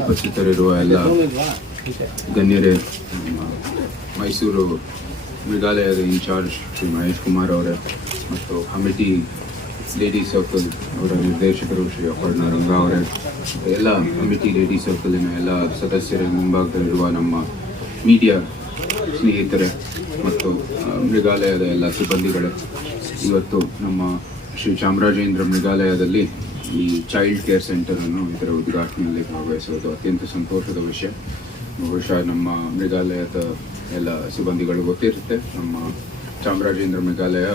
ಉಪಸ್ಥಿತರಿರುವ ಎಲ್ಲ ಗಣ್ಯರೇ, ಮೈಸೂರು ಮೃಗಾಲಯದ ಇನ್ಚಾರ್ಜ್ ಶ್ರೀ ಮಹೇಶ್ ಕುಮಾರ್ ಅವರೇ ಮತ್ತು ಕಮಿಟಿ ಲೇಡಿ ಸರ್ಕಲ್ ಅವರ ನಿರ್ದೇಶಕರು ಶ್ರೀ ಅಪರ್ಣ ರಂಗ ಅವರೇ, ಎಲ್ಲ ಕಮಿಟಿ ಲೇಡಿ ಸರ್ಕಲಿನ ಎಲ್ಲ ಸದಸ್ಯರ ಮುಂಭಾಗದಲ್ಲಿರುವ ನಮ್ಮ ಮೀಡಿಯಾ ಸ್ನೇಹಿತರೆ ಮತ್ತು ಮೃಗಾಲಯದ ಎಲ್ಲ ಸಿಬ್ಬಂದಿಗಳೇ, ಇವತ್ತು ನಮ್ಮ ಶ್ರೀ ಚಾಮರಾಜೇಂದ್ರ ಮೃಗಾಲಯದಲ್ಲಿ ಈ ಚೈಲ್ಡ್ ಕೇರ್ ಸೆಂಟರನ್ನು ಇದರ ಉದ್ಘಾಟನೆಯಲ್ಲಿ ಭಾಗವಹಿಸುವುದು ಅತ್ಯಂತ ಸಂತೋಷದ ವಿಷಯ. ಬಹುಶಃ ನಮ್ಮ ಮೃಗಾಲಯದ ಎಲ್ಲ ಸಿಬ್ಬಂದಿಗಳು ಗೊತ್ತಿರುತ್ತೆ, ನಮ್ಮ ಚಾಮರಾಜೇಂದ್ರ ಮೃಗಾಲಯ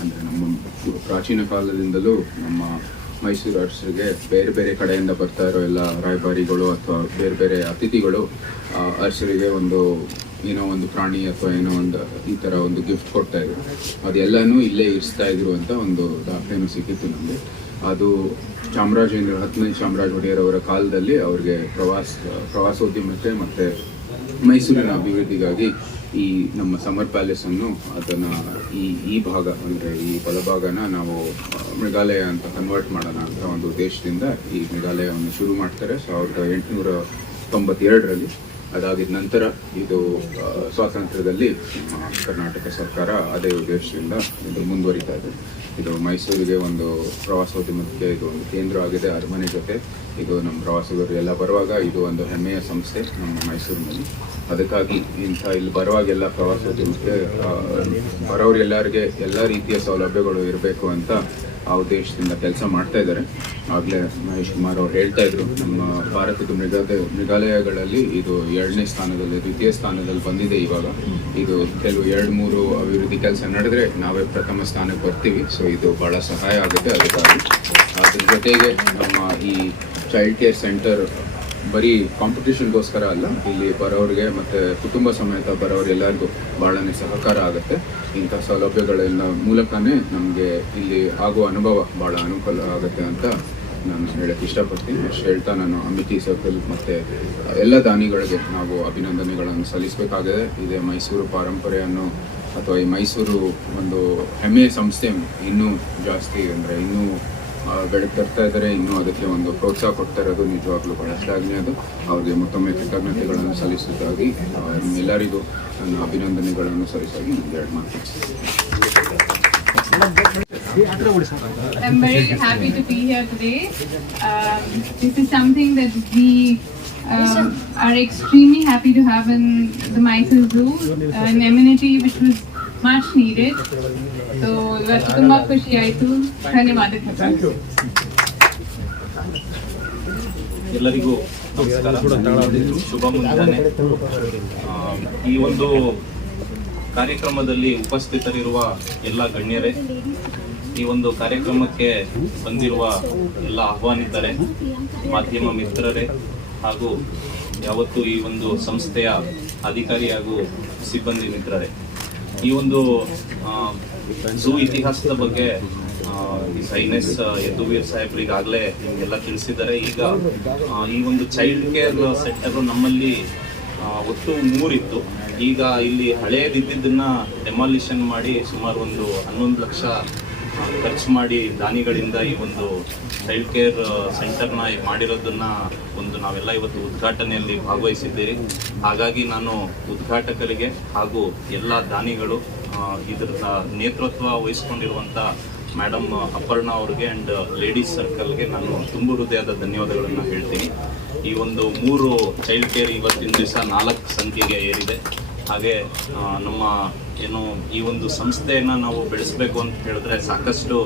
ಅಂದರೆ ನಮ್ಮ ಪ್ರಾಚೀನ ಕಾಲದಿಂದಲೂ ನಮ್ಮ ಮೈಸೂರು ಅರಸರಿಗೆ ಬೇರೆ ಬೇರೆ ಕಡೆಯಿಂದ ಬರ್ತಾ ಇರೋ ಎಲ್ಲ ರಾಯಭಾರಿಗಳು ಅಥವಾ ಬೇರೆ ಬೇರೆ ಅತಿಥಿಗಳು ಅರಸರಿಗೆ ಏನೋ ಒಂದು ಪ್ರಾಣಿ ಅಥವಾ ಏನೋ ಒಂದು ಈ ಥರ ಒಂದು ಗಿಫ್ಟ್ ಕೊಡ್ತಾ ಇದ್ರು. ಅದೆಲ್ಲನೂ ಇಲ್ಲೇ ಇರಿಸ್ತಾ ಇದ್ರು ಅಂತ ಒಂದು ದಾಖಲೆನೂ ಸಿಕ್ಕಿತ್ತು ನಮಗೆ. ಅದು ಚಾಮರಾಜೇಂದ್ರ 10ನೇ ಚಾಮರಾಜ ಒಡೆಯರ್ ಅವರ ಕಾಲದಲ್ಲಿ ಅವ್ರಿಗೆ ಪ್ರವಾಸೋದ್ಯಮಕ್ಕೆ ಮತ್ತು ಮೈಸೂರಿನ ಅಭಿವೃದ್ಧಿಗಾಗಿ ಈ ನಮ್ಮ ಸಮರ್ ಪ್ಯಾಲೇಸನ್ನು ಅದನ್ನು ಈ ಭಾಗ ಅಂದರೆ ಈ ಬಲಭಾಗನ ನಾವು ಮೃಗಾಲಯ ಅಂತ ಕನ್ವರ್ಟ್ ಮಾಡೋಣ ಅಂತ ಒಂದು ಉದ್ದೇಶದಿಂದ ಈ ಮೃಗಾಲಯವನ್ನು ಶುರು ಮಾಡ್ತಾರೆ 1892ರಲ್ಲಿ. ಅದಾಗಿದ ನಂತರ ಇದು ಸ್ವಾತಂತ್ರ್ಯದಲ್ಲಿ ಕರ್ನಾಟಕ ಸರ್ಕಾರ ಅದೇ ಉದ್ದೇಶದಿಂದ ಇದು ಮುಂದುವರಿತಾ ಇದೆ. ಇದು ಮೈಸೂರಿಗೆ ಒಂದು ಪ್ರವಾಸೋದ್ಯಮಕ್ಕೆ ಇದು ಒಂದು ಕೇಂದ್ರ ಆಗಿದೆ. ಅರಮನೆ ಜೊತೆ ಇದು ನಮ್ಮ ಪ್ರವಾಸಿಗರು ಎಲ್ಲ ಬರುವಾಗ ಇದು ಒಂದು ಹೆಮ್ಮೆಯ ಸಂಸ್ಥೆ ನಮ್ಮ ಮೈಸೂರಿನಲ್ಲಿ. ಅದಕ್ಕಾಗಿ ಇಲ್ಲಿ ಬರುವಾಗೆಲ್ಲ ಪ್ರವಾಸೋದ್ಯಮಕ್ಕೆ ಬರೋರಿಗೆಲ್ಲರಿಗೆ ಎಲ್ಲ ರೀತಿಯ ಸೌಲಭ್ಯಗಳು ಇರಬೇಕು ಅಂತ ಆ ಉದ್ದೇಶದಿಂದ ಕೆಲಸ ಮಾಡ್ತಾ ಇದ್ದಾರೆ. ಆಗಲೇ ಮಹೇಶ್ ಕುಮಾರ್ ಅವರು ಹೇಳ್ತಾ ಇದ್ರು, ನಮ್ಮ ಭಾರತದ ಮೃಗಾಲಯಗಳಲ್ಲಿ ಇದು 2ನೇ ಸ್ಥಾನದಲ್ಲಿ, ದ್ವಿತೀಯ ಸ್ಥಾನದಲ್ಲಿ ಬಂದಿದೆ. ಇವಾಗ ಇದು ಕೆಲವು 2-3 ಅಭಿವೃದ್ಧಿ ಕೆಲಸ ನಡೆದ್ರೆ ನಾವೇ ಪ್ರಥಮ ಸ್ಥಾನಕ್ಕೆ ಬರ್ತೀವಿ. ಸೊ ಇದು ಭಾಳ ಸಹಾಯ ಆಗುತ್ತೆ. ಅದಕ್ಕಾಗಿ ಅದ್ರ ಜೊತೆಗೆ ನಮ್ಮ ಈ ಚೈಲ್ಡ್ ಕೇರ್ ಸೆಂಟರ್ ಬರೀ ಕಾಂಪಿಟೇಷನ್ಗೋಸ್ಕರ ಅಲ್ಲ, ಇಲ್ಲಿ ಬರೋರಿಗೆ ಮತ್ತು ಕುಟುಂಬ ಸಮೇತ ಬರೋರಿಗೆಲ್ಲರಿಗೂ ಭಾಳನೇ ಸಹಕಾರ ಆಗುತ್ತೆ. ಇಂಥ ಸೌಲಭ್ಯಗಳೆಲ್ಲ ಮೂಲಕನೇ ನಮಗೆ ಇಲ್ಲಿ ಆಗುವ ಅನುಭವ ಭಾಳ ಅನುಕೂಲ ಆಗುತ್ತೆ ಅಂತ ನಾನು ಹೇಳಕ್ಕೆ ಇಷ್ಟಪಡ್ತೀನಿ. ಅಷ್ಟು ಹೇಳ್ತಾ ನಾನು ಅಮಿತಿ ಸರ್ಕಲ್ ಮತ್ತು ಎಲ್ಲ ದಾನಿಗಳಿಗೆ ನಾವು ಅಭಿನಂದನೆಗಳನ್ನು ಸಲ್ಲಿಸಬೇಕಾಗಿದೆ. ಇದೇ ಮೈಸೂರು ಪರಂಪರೆಯನ್ನು ಅಥವಾ ಈ ಮೈಸೂರು ಒಂದು ಹೆಮ್ಮೆಯ ಸಂಸ್ಥೆ ಇನ್ನೂ ಜಾಸ್ತಿ ಅಂದರೆ ಇನ್ನೂ ಬೆಳಕು ತರ್ತಾ ಇದ್ದಾರೆ. ಇನ್ನೂ ಅದಕ್ಕೆ ಒಂದು ಪ್ರೋತ್ಸಾಹ ಕೊಡ್ತಾ ಇರೋದು ನಿಜವಾಗ್ಲೂ ಬಹಳ ಶ್ಲಾಘನೀಯ. ಅದು ಅವ್ರಿಗೆ ಮತ್ತೊಮ್ಮೆ ಕೃತಜ್ಞತೆಗಳನ್ನು ಸಲ್ಲಿಸುವುದಾಗಿ ಎಲ್ಲರಿಗೂ ನನ್ನ ಅಭಿನಂದನೆಗಳನ್ನು ಸಲ್ಲಿಸಾಗಿ ನಾನು 2 ಮಾತು. I'm very happy to be here today. This is something that we are extremely happy to have in the Mysore Zoo, an amenity which was much needed. So ಇವತ್ತು ತುಂಬಾ ಖುಷಿ ಆಯಿತು. ಧನ್ಯವಾದಗಳು. ಎಲ್ಲರಿಗೂ ನಮಸ್ಕಾರ, ಶುಭ ಮುಂಜಾನೆ. ಈ ಒಂದು ಕಾರ್ಯಕ್ರಮದಲ್ಲಿ ಉಪಸ್ಥಿತರಿರುವ ಎಲ್ಲ ಗಣ್ಯರೇ, ಈ ಒಂದು ಕಾರ್ಯಕ್ರಮಕ್ಕೆ ಬಂದಿರುವ ಎಲ್ಲ ಆಹ್ವಾನಿತರೆ, ಮಾಧ್ಯಮ ಮಿತ್ರರೇ ಹಾಗೂ ಯಾವತ್ತು ಈ ಒಂದು ಸಂಸ್ಥೆಯ ಅಧಿಕಾರಿ ಹಾಗೂ ಸಿಬ್ಬಂದಿ ಮಿತ್ರರೇ, ಈ ಒಂದು ಝೂ ಇತಿಹಾಸದ ಬಗ್ಗೆ ಹೈನೆಸ್ ಯದುವೀರ್ ಸಾಹೇಬ್ರು ಈಗಾಗಲೇ ನಿಮಗೆಲ್ಲ ತಿಳಿಸಿದ್ದಾರೆ. ಈಗ ಈ ಒಂದು ಚೈಲ್ಡ್ ಕೇರ್ ಸೆಂಟರ್ ನಮ್ಮಲ್ಲಿ ಒಟ್ಟು 3 ಇತ್ತು. ಈಗ ಇಲ್ಲಿ ಹಳೆಯದಿದ್ದನ್ನ ಡೆಮಾಲಿಷನ್ ಮಾಡಿ ಸುಮಾರು ಒಂದು 11 ಲಕ್ಷ ಖರ್ಚು ಮಾಡಿ ದಾನಿಗಳಿಂದ ಈ ಒಂದು ಚೈಲ್ಡ್ ಕೇರ್ ಸೆಂಟರ್ನ ಮಾಡಿರೋದನ್ನ ನಾವೆಲ್ಲ ಇವತ್ತು ಉದ್ಘಾಟನೆಯಲ್ಲಿ ಭಾಗವಹಿಸಿದ್ದೀರಿ. ಹಾಗಾಗಿ ನಾನು ಉದ್ಘಾಟಕರಿಗೆ ಹಾಗೂ ಎಲ್ಲ ದಾನಿಗಳು ಇದರ ನೇತೃತ್ವ ವಹಿಸ್ಕೊಂಡಿರುವಂಥ ಮೇಡಮ್ ಅಪರ್ಣ ಅವ್ರಿಗೆ ಆ್ಯಂಡ್ ಲೇಡೀಸ್ ಸರ್ಕಲ್ಗೆ ನಾನು ತುಂಬು ಹೃದಯದ ಧನ್ಯವಾದಗಳನ್ನು ಹೇಳ್ತೀನಿ. ಈ ಒಂದು 3 ಚೈಲ್ಡ್ ಕೇರ್ ಇವತ್ತಿನ ದಿವಸ 4 ಸಂಖ್ಯೆಗೆ ಏರಿದೆ. ಹಾಗೆ ನಮ್ಮ ಈ ಒಂದು ಸಂಸ್ಥೆಯನ್ನು ನಾವು ಬೆಳೆಸಬೇಕು ಅಂತ ಹೇಳಿದ್ರೆ ಸಾಕಷ್ಟು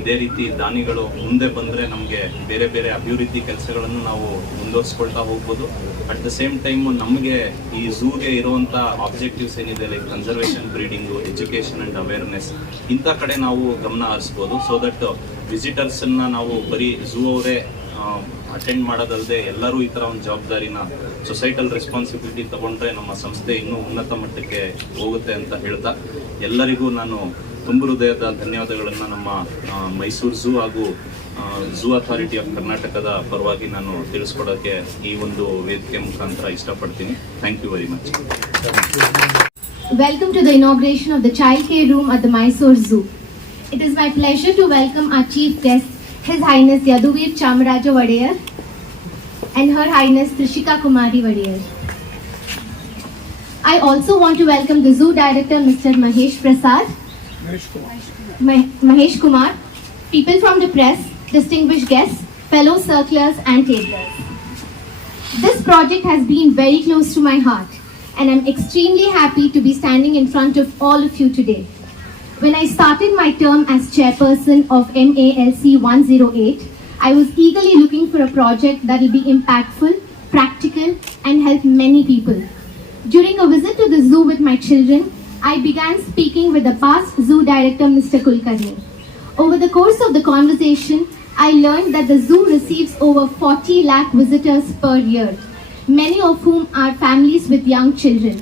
ಇದೇ ರೀತಿ ದಾನಿಗಳು ಮುಂದೆ ಬಂದರೆ ನಮಗೆ ಬೇರೆ ಬೇರೆ ಅಭಿವೃದ್ಧಿ ಕೆಲಸಗಳನ್ನು ನಾವು ಮುಂದುವರಿಸ್ಕೊಳ್ತಾ ಹೋಗ್ಬೋದು. ಅಟ್ ದ ಸೇಮ್ ಟೈಮ್ ನಮಗೆ ಈ ಝೂಗೆ ಇರುವಂಥ ಆಬ್ಜೆಕ್ಟಿವ್ಸ್ ಏನಿದೆ, like conservation, breeding, education and awareness, ಇಂಥ ಕಡೆ ನಾವು ಗಮನ ಹರಿಸ್ಬೋದು. ಸೊ ದಟ್ ವಿಸಿಟರ್ಸನ್ನು ನಾವು ಬರೀ ಝೂ ಅವರೇ ಅಟೆಂಡ್ ಮಾಡೋದಲ್ಲದೆ ಎಲ್ಲರೂ ಈ ಥರ ಒಂದು ಜವಾಬ್ದಾರಿನ ಸೊಸೈಟಲ್ ರೆಸ್ಪಾನ್ಸಿಬಿಲಿಟಿ ತಗೊಂಡ್ರೆ ನಮ್ಮ ಸಂಸ್ಥೆ ಇನ್ನೂ ಉನ್ನತ ಮಟ್ಟಕ್ಕೆ ಹೋಗುತ್ತೆ ಅಂತ ಹೇಳ್ತಾ ಎಲ್ಲರಿಗೂ ನಾನು ತುಂಬು ಹೃದಯದ ಧನ್ಯವಾದಗಳನ್ನು ನಮ್ಮ ಮೈಸೂರು ಝೂ ಹಾಗೂ ಝೂ ಅಥಾರಿಟಿ ಆಫ್ ಕರ್ನಾಟಕದ ಪರವಾಗಿ ನಾನು ತಿಳಿಸ್ಕೊಡೋಕ್ಕೆ ಈ ಒಂದು ವೇದಿಕೆ ಮುಖಾಂತರ ಇಷ್ಟಪಡ್ತೀನಿ. Thank you very much. Welcome to the inauguration of the Child Care Room at the Mysore Zoo. It is my pleasure to welcome our chief guest, His Highness Yaduveer Chamaraja Wadiyar. and Her Highness Trishikha Kumari Wadiyar. I also want to welcome the Zoo Director, Mr. Mahesh Kumar, people from the press, distinguished guests, fellow circlers and tablers. This project has been very close to my heart, and I'm extremely happy to be standing in front of all of you today. When I started my term as chairperson of MALC 108, I was eagerly looking for a project that will be impactful, practical, and help many people. During a visit to the zoo with my children, I began speaking with the past zoo director, Mr. Kulkarni. Over the course of the conversation, I learned that the zoo receives over 40 lakh visitors per year, many of whom are families with young children.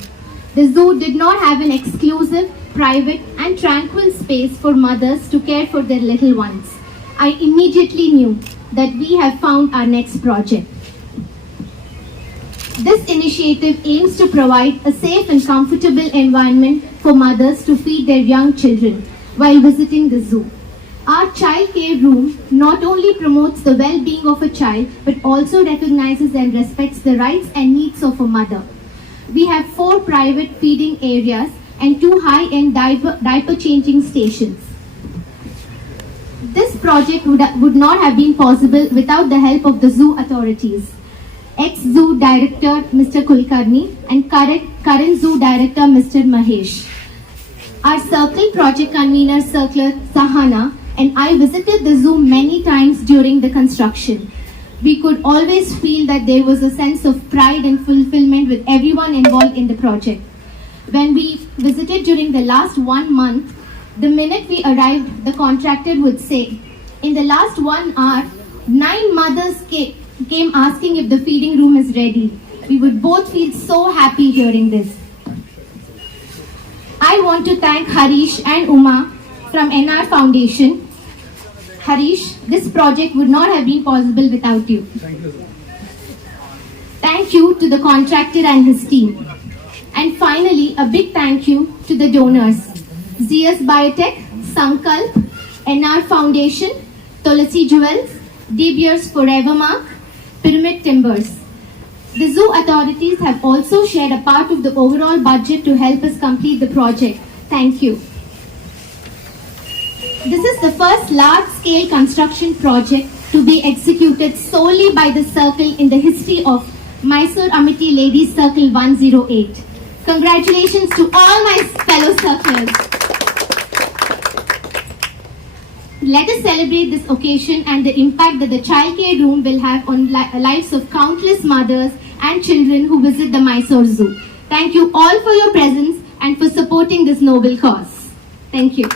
The zoo did not have an exclusive, private and tranquil space for mothers to care for their little ones. I immediately knew that we have found our next project. This initiative aims to provide a safe and comfortable environment for mothers to feed their young children while visiting the zoo. Our child care room not only promotes the well-being of a child but also recognizes and respects the rights and needs of a mother. We have 4 private feeding areas and 2 high-end diaper changing stations. This project would not have been possible without the help of the zoo authorities. Ex-zoo director Mr. Kulkarni and current zoo director Mr. Mahesh. Our circle project convener Circler Sahana and I visited the zoo many times during the construction. We could always feel that there was a sense of pride and fulfillment with everyone involved in the project. When we visited during the last 1 month, the minute we arrived, the contractor would say, in the last 1 hour, 9 mothers came asking if the feeding room is ready. We would both feel so happy hearing this. I want to thank Harish and Uma from NR Foundation. Harish, this project would not have been possible without you. Thank you to the contractor and his team. And finally, a big thank you to the donors. ZS Biotech, Sankalp, NR Foundation, Tulsi Jewels, De Beers Forever Mark, Pyramid Timbers. The zoo authorities have also shared a part of the overall budget to help us complete the project. Thank you. This is the first large-scale construction project to be executed solely by the circle in the history of Mysore Amity Ladies Circle 108. Congratulations to all my fellow circlers. Let us celebrate this occasion and the impact that the childcare room will have on lives of countless mothers and children who visit the Mysore Zoo. Thank you all for your presence and for supporting this noble cause. Thank you.